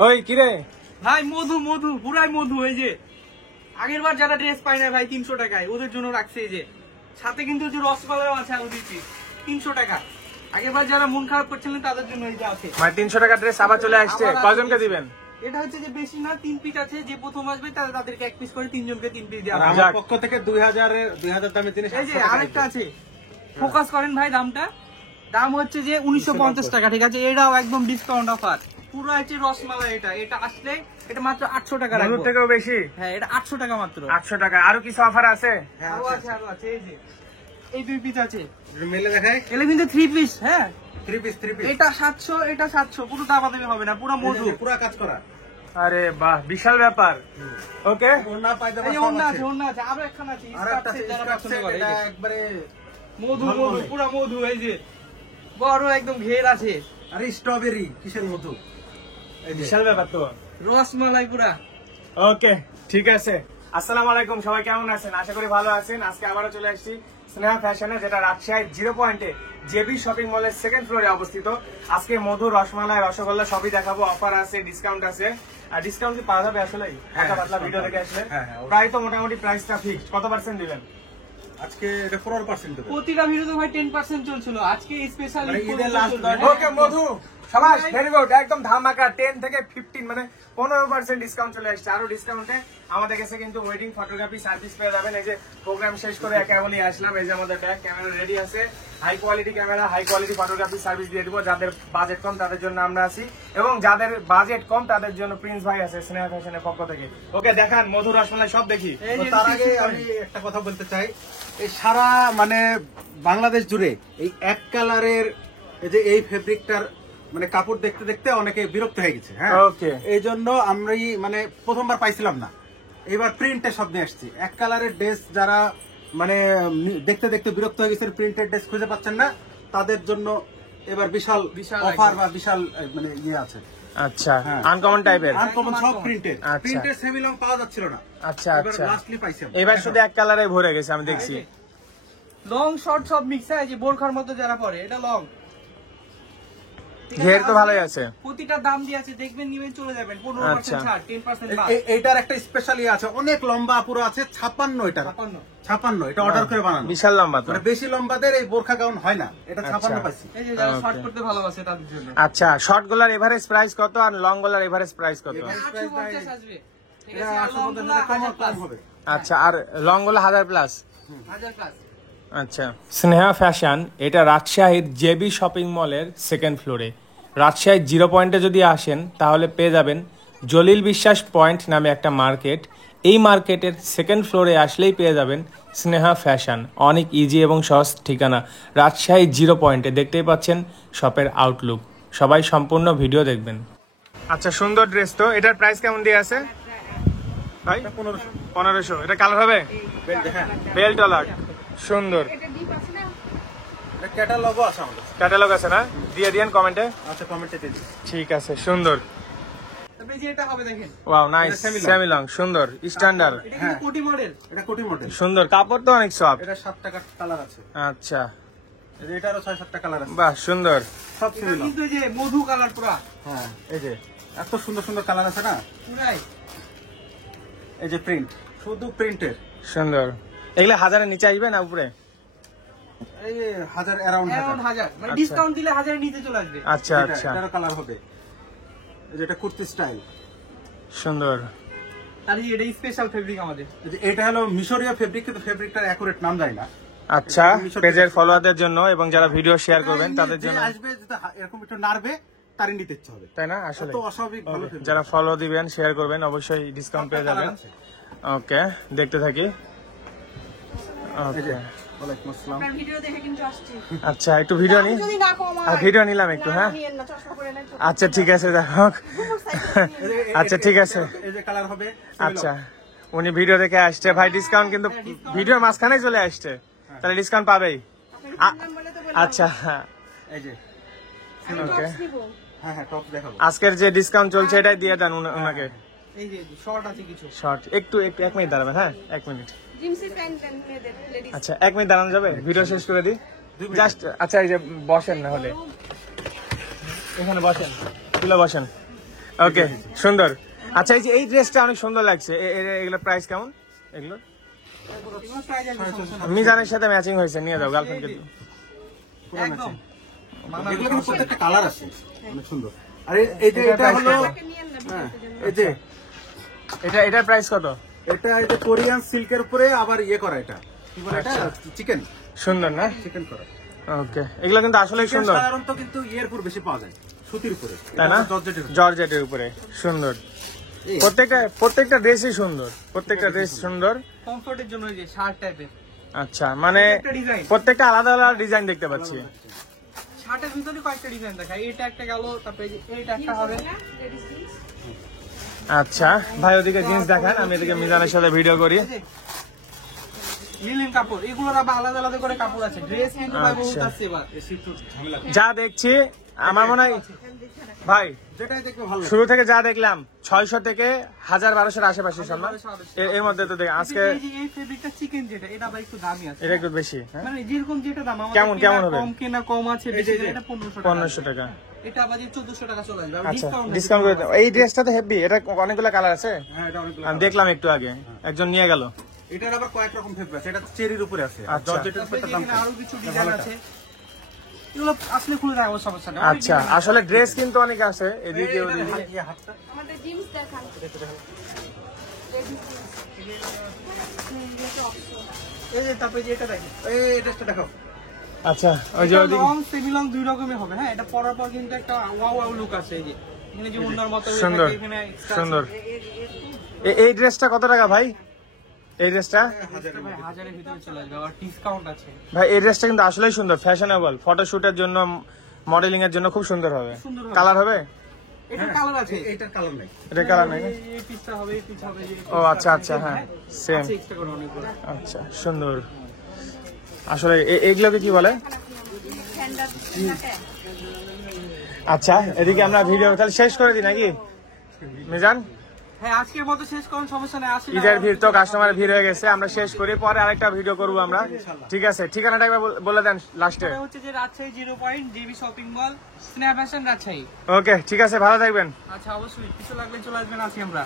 ওই কিরে ভাই মধু মধু পুরাই মধু। এই যে আগের বার যারা ড্রেস পায় না ভাই 300 টাকায়, ওদের জন্য রাখছে। এই যে সাথে কিন্তু যে রসমালাইও আছে ওদের 300 টাকা। আগের বার যারা মন খারাপ করছিলেন তাদের জন্য এই যে আছে ভাই 300 টাকা ড্রেস আবার চলে আসছে। কয়জনকে দিবেন? এটা হচ্ছে যে বেশি না, 3 পিস আছে। যে প্রথম আসবে তাদেরকে 1 পিস করে, 3 জনকে 3 পিস দেওয়া হবে। আমার পক্ষ থেকে 2000 দামের জিনিস। এই যে আরেকটা আছে, ফোকাস করেন ভাই। দাম হচ্ছে যে 1950 টাকা, ঠিক আছে? এটাও একদম ডিসকাউন্ট অফার। পুরো আছে রসমালাই। এটা আসলে এটা মাত্র 800 টাকা রাখবো। মধুর থেকেও বেশি? হ্যাঁ, এটা 800 টাকা মাত্র। 800 টাকা। আরো কিছু অফার আছে? আরো আছে। এই যে এই 2 পিস আছে, মেলে দেখাই। এগুলো কিন্তু 3 পিস। হ্যাঁ, 3 পিস। এটা 700, এটা 700। পুরো দামাদামি হবে না, পুরো মধু, পুরো কাজ করা। আরে বাহ, বিশাল ব্যাপার। ওকে, ওন্না পায়জামা এই সব ওন্না আছে। আছে। আরো একখান আছে, আরেকটা স্কার্ট সেট যারা স্কার্ট পছন্দ সেট, করে। এটা এই যে একবারে মধু ভালো মধু, হয়। পুরো মধু। এই যে বড় একদম ঘের আছে। আরে স্ট্রবেরি কিসের মধু? এই যে বিশাল ব্যাপার তো। রসমালাই পুরা। ওকে, ঠিক আছে। আসসালামু আলাইকুম, সবাই কেমন আছেন? আশা করি ভালো আছেন। আজকে আবারও চলে আসছি স্নেহা ফ্যাশনে, যেটা রাজশাহী 0 পয়েন্টে জেবি শপিং মলের 2nd ফ্লোরে অবস্থিত। আজকে মধু, রসমালাই, রসগোল্লা সবই দেখাবো। অফার আছে, ডিসকাউন্ট আছে। আর ডিসকাউন্ট কি পাওয়া যাবে আসলে? হালকা পাতলা ভিডিও দেখে আসলে প্রায় তো মোটামুটি প্রাইসটা ফিক্সড। কত পার্সেন্ট দিবেন আজকে এটা 4% দেবে। প্রতিটা ভিডিওতে ভাই 10% চলছিল, আজকে স্পেশাল মানে ঈদের last ওকে মধু, সবাই ভেরি গুড। একদম ধামাকা 10 থেকে 15 মানে 15% ডিসকাউন্ট চলে আসছে। আরো ডিসকাউন্টে আমাদের কাছে কিন্তু ওয়েডিং ফটোগ্রাফি সার্ভিস পেয়ে যাবেন। এই যে প্রোগ্রাম শেষ করে একেবারেই আসলাম। এই যে আমাদের ব্যাক ক্যামেরা রেডি আছে। High quality camera, high quality photography service দিয়ে দিব। যাদের বাজেট কম তাদের জন্য আমরা আছি, এবং যাদের বাজেট কম তাদের জন্য প্রিন্স ভাই আছে স্নেহা ফ্যাশনের পক্ষ থেকে। ওকে, দেখান মধু, রসমালাই সব দেখি। তো তার আগে আমি একটা কথা বলতে চাই। এই সারা মানে বাংলাদেশ জুড়ে এই এক কালারের এই যে এই ফেব্রিকটার মানে কাপড় দেখতে দেখতে অনেকে বিরক্ত হয়ে গেছে। হ্যাঁ, ওকে। এই জন্য আমরা মানে প্রথমবার পাইছিলাম না, এবার প্রিন্টে সব নিয়ে আসছি। এক কালারের ড্রেস যারা মানে দেখতে দেখতে বিরক্ত হয়ে গেছেন, প্রিন্টেড ড্রেস খুঁজে পাচ্ছেন না, তাদের জন্য এবার বিশাল অফার বা বিশাল মানে ইয়ে আছে। আচ্ছা, আনকমন টাইপের, আনকমন সব প্রিন্টেড। আচ্ছা। প্রিন্টেড সেমি লং পাওয়া যাচ্ছিল না। আচ্ছা এবার আচ্ছা, লাস্টলি পাইছি আমরা। এবার শুধু এক কালারে ভরে গেছে আমি দেখছি। লং শর্ট সব মিক্স আছে। যে বোরখার মধ্যে যারা পরে, এটা লং। ঘের তো ভালোই আছে। প্রতিটা দাম দিয়ে আছে, দেখবেন নিবেন চলে যাবেন। 15% ছাড়, 10% বাদ। এইটার একটা স্পেশাল ইয়ে আছে, অনেক লম্বা পুরো আছে। 56 এটা 56 এটা অর্ডার করে বানানো। বিশাল লম্বা তো। মানে বেশি লম্বাদের এই বোরখা গাউন হয় না, এটা 56 পাইছি। এই যে যারা শর্ট করতে ভালোবাসে তাদের জন্য। আচ্ছা, শর্ট গুলার এভারেজ প্রাইস কত আর লং গুলার এভারেজ প্রাইস কত? 850 আসবে, ঠিক এটা আছে? আর লং 850 গুলো কম হবে। আচ্ছা, আর লং গুলো 1000 প্লাস। 1000 প্লাস। আচ্ছা, স্নেহা ফ্যাশন এটা রাজশাহীর জেবি শপিং মলের 2nd ফ্লোরে। রাজশাহীর 0 পয়েন্টে যদি আসেন তাহলে পেয়ে যাবেন জলিল বিশ্বাস পয়েন্ট নামে একটা মার্কেট। এই মার্কেটের 2nd ফ্লোরে আসলেই পেয়ে যাবেন স্নেহা ফ্যাশন। অনেক ইজি এবং সহজ ঠিকানা রাজশাহী 0 পয়েন্টে। দেখতেই পাচ্ছেন শপের আউটলুক। সবাই সম্পূর্ণ ভিডিও দেখবেন। আচ্ছা, সুন্দর ড্রেস তো। এটার প্রাইস কেমন দিয়ে আছে ভাই? 1500। এটা কালার হবে? বেল্ট আলাগ, সুন্দর। ক্যাটালগও আছে আমাদের। ক্যাটালগ আছে না? দিয়ে দিয়েন কমেন্টে। আচ্ছা, কমেন্টে দিয়ে দিন। ঠিক আছে, সুন্দর। তবে যে এটা হবে দেখেন, ওয়াও, নাইস। সেমি লং, সুন্দর, স্ট্যান্ডার্ড, এটা কিন্তু কোটি মডেল। এটা কোটি মডেল। সুন্দর। কাপড় তো অনেক সফট। এটা 7 টাকা কালার আছে। আচ্ছা, এই যে এটারও 6-7টা কালার আছে। বাহ, সুন্দর। সব এটা সিমিলার। কিন্তু যে মধু কালার পুরা। হ্যাঁ, এই যে এত সুন্দর সুন্দর কালার আছে না। পুরাই এই যে প্রিন্ট, শুধু প্রিন্টের। সুন্দর। এগুলা 1000-এর নিচে আসবে না উপরে? এই 1000 অ্যারাউন্ড 1000, মানে আচ্ছা। ডিসকাউন্ট দিলে 1000 এর নিচে চলে আসবে। আচ্ছা আচ্ছা, এটারও কালার হবে। এই যে এটা কুর্তি স্টাইল। সুন্দর। আর এটা স্পেশাল ফেব্রিক আমাদের। এই যে এটা হলো মিশরীয় ফেব্রিক, কিন্তু ফেব্রিকটার অ্যাকুরেট নাম যায় না। আচ্ছা, পেজের ফলোয়ারদের জন্য এবং যারা ভিডিও শেয়ার করবেন তাদের যে জন্য, আসবে যেটা এরকম একটু নাড়বে তারই নিতে ইচ্ছে হবে, তাই না? আসলে তো অস্বাভাবিক ভালো fabric। যারা ফলো দিবেন, শেয়ার করবেন, অবশ্যই ডিসকাউন্ট পেয়ে যাবেন। আছে। ওকে, দেখতে থাকি। এই যে ওকে, ওয়ালাইকুম আসসালাম। আপনার ভিডিও দেখে কিন্তু আসছি। আচ্ছা, একটু ভিডিও নিই। যদি না কমায়, আর ভিডিও নিলাম একটু, না, হ্যাঁ? নিয়েন না, চশমা পরে নেন, চোখ আচ্ছা, ঠিক আছে, দেখো। ঘুমোর সাইকেল নিয়ে নিন। আচ্ছা, ঠিক আছে। এই যে কালার হবে। আচ্ছা, উনি ভিডিও দেখে আসছে ভাই, ডিসকাউন্ট কিন্তু ভিডিওর মাঝখানে চলে আসছে, তাহলে ডিসকাউন্ট পাবেই। আপনাকে বললাম বলে তো বললাম। আচ্ছা, এই যে আমি ওকে। টপস নিবো। হ্যাঁ হ্যাঁ, টপ দেখাবো। আজকের যে ডিসকাউন্ট চলছে এটাই দিয়ে দেন ওনাকে। এই যে শর্ট আছে কিছু। শর্ট একটু 1 মিনিট দাঁড়াবেন। হ্যাঁ, 1 মিনিট। জিন্সের প্যান্ট দেন মেয়েদের, লেডিস। আচ্ছা, 1 মিনিট দাঁড়ানো যাবে? ভিডিও শেষ করে দিই জাস্ট। আচ্ছা, এই যে বসেন, না হলে এখানে বসেন, তুলে বসেন। ওকে, সুন্দর। আচ্ছা, এই যে এই ড্রেসটা অনেক সুন্দর লাগছে, এগুলো প্রাইস কেমন? এগুলো এগুলো প্রাইস একদম সমস্যা না। মিজানের সাথে ম্যাচিং হয়েছে, নিয়ে যাও গার্লফ্রেন্ডকে। একদম এগুলো কিন্তু প্রত্যেকটা কালার আছে, অনেক সুন্দর। আর এই যে এটা হলো, তাকে নিয়ে না হ্যাঁ, এই যে এটার প্রাইস কত? এটা এই যে কোরিয়ান সিল্কের উপরে আবার ইয়ে করা, এটা কি বলে, এটা চিকেন, সুন্দর না? চিকেন করা। ওকে, এগুলো কিন্তু আসলেই চিকেন সুন্দর, সাধারণত কিন্তু ইয়ের উপর বেশি পাওয়া যায়, সুতির উপরে, তাই না? জর্জেটের উপরে। জর্জেটের উপরে সুন্দর। এই, প্রত্যেকটা ড্রেসই সুন্দর, প্রত্যেকটা ড্রেস সুন্দর। কমফোর্টের জন্য এই যে শার্ট টাইপের আচ্ছা, মানে একটা ডিজাইন, প্রত্যেকটা আলাদা আলাদা ডিজাইন দেখতে পাচ্ছি। শার্টের ভিতরে কয়েকটা ডিজাইন দেখায়। এটা একটা গেল, তারপরে এই যে এইটা একটা হবে। লেডিস জিন্স আচ্ছা ভাই, ওদিকে জিন্স দেখান, আমি এদিকে মিজানের সাথে ভিডিও করি। এই যে লিলেন কাপড়, এগুলোর আবার আলাদা আলাদা করে কাপড় আছে। ড্রেস কিন্তু ভাই বহুত আচ্ছা। আছে এবার। যা দেখছি আমার মনে হয় ভাই, যেটাই দেখবে ভালো লাগে। শুরু থেকে যা দেখলাম 600 থেকে 1000-1200 আশেপাশে সম্মান, এর মধ্যে তো আজকে এই যে এই ফেব্রিকটা চিকেন যেটা, এটা আবার একটু দামি আছে। এটা একটু বেশি। হ্যাঁ, মানে যেরকম যেটা দাম আমাদের কেমন কেনা হবে? কম কেনা কম আছে, বেশি এটা 1500 টাকা। 1500 টাকা। এটা আবার যে 1400 টাকা চলে আসবে। আচ্ছা, ডিসকাউন্ট ডিসকাউন্ট করে দাও। এই ড্রেসটা তো হেভি, এটা অনেকগুলো কালার আছে, হ্যাঁ, এটা অনেকগুলো আমি colour। দেখলাম একটু আগে, একজন নিয়ে গেল। এটার আবার কয়েক রকম ফেব্রিক আছে, এটা চেরির উপরে আছে, আর আচ্ছা। জর্জেটের উপরে দাম এখানে কম। আরো কিছু ডিজাইন আছে, এগুলো আসলে খুলে রাখবো, সমস্যা নেই। আচ্ছা, আসলে ড্রেস কিন্তু অনেক আছে এদিকে ওদিকে। ইয়ে হাতটা আমাদের জিন্স দেখান লেডিস জিন্স এই যে তারপরে যে এটা দেখেন, এই ড্রেসটা দেখাও। আচ্ছা, ওই যে ওদিকে লং সেমি লং দুই রকমের হবে। হ্যাঁ, এটা পরার পর কিন্তু একটা ওয়াও ওয়াও লুক আছে। এই যে এখানে যে উন্নার মতো হয়ে সুন্দর, থাকে, এখানে extra সুন্দর। আছে। এই ড্রেসটা কত টাকা ভাই? এই ড্রেসটা এটা ভাই 1000 এর ভিতরে চলে আসবে, আর ডিসকাউন্ট আছে। ভাই, এই ড্রেসটা কিন্তু আসলেই সুন্দর, ফ্যাশনেবল, ফটোশুটের জন্য, মডেলিং এর জন্য খুব সুন্দর হবে। সুন্দর হবে। কালার হবে? এটা কালার আছে, এইটার কালার নাই। এটা কালার নাই না? এই পিসটা হবে, এই পিস হবে, এই ও আচ্ছা আচ্ছা, হ্যাঁ সেম। আছে এক্সট্রা করে অনেকগুলো। আচ্ছা, সুন্দর। আসলে এইগুলোকে কি বলে? স্ট্যান্ডার্ড থাকে আচ্ছা, এদিকে আমরা ভিডিও তাহলে শেষ করে দিই নাকি মিজান? হ্যাঁ, আজকের মতো শেষ করুন, সমস্যা নাই। আসলে ঈদের ভিড় তো, কাস্টমারের ভিড় হয়ে গেছে, আমরা শেষ করি, পরে আরেকটা ভিডিও করবো আমরা। ঠিক আছে, ঠিকানাটা একবার বলে দেন লাস্টে। এটা হচ্ছে যে Rajshahi 0 point DB shopping mall, snap fashion Rajshahi. Okay, ঠিক আছে, ভালো থাকবেন। আচ্ছা, অবশ্যই কিছু লাগলে চলে আসবেন, আছি আমরা।